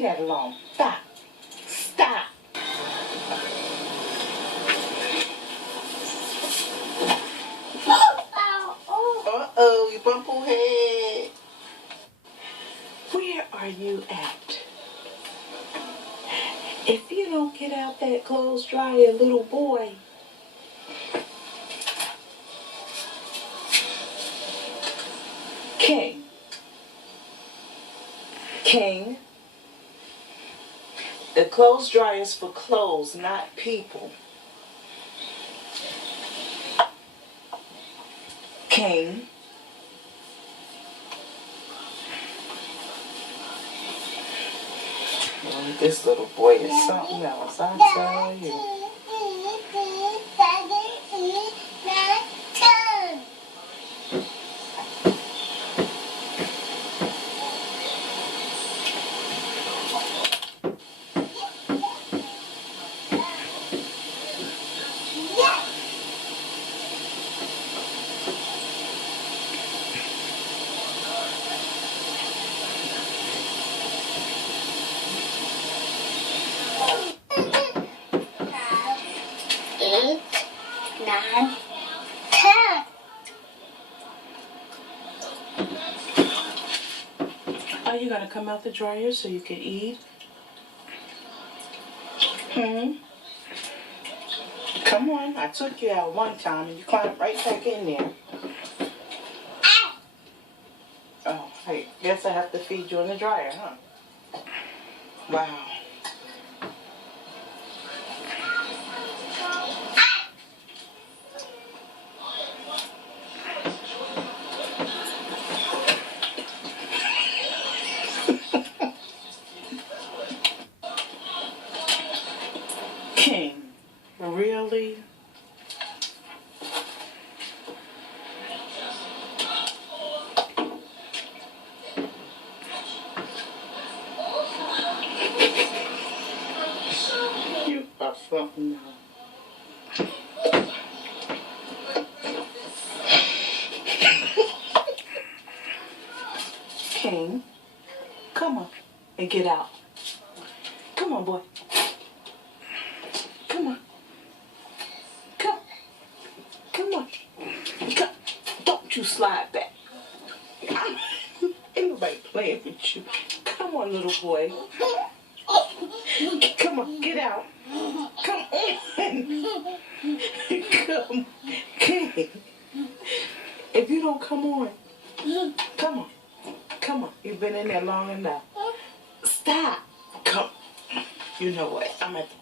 Leave that alone. Stop. Stop. Uh-oh, you bump your head. Where are you at? If you don't get out that clothes dryer, little boy. King. King. The clothes dryer is for clothes, not people. King. Well, this little boy is something else, I tell you. Eight, 9, 10. Are you going to come out the dryer so you can eat? Come on. I took you out one time and you climbed right back in there. Oh, I guess I have to feed you in the dryer, huh? Wow. King, really? You are something else. King, come on and get out. Come on, boy. Come on. Come. Come on. Come. Don't you slide back. Ain't nobody playing with you. Come on, little boy. Come on, get out. Come on. Come. King. If you don't come on, come on. Come on. You've been in there long enough. Stop. Come. You know what? I'm at the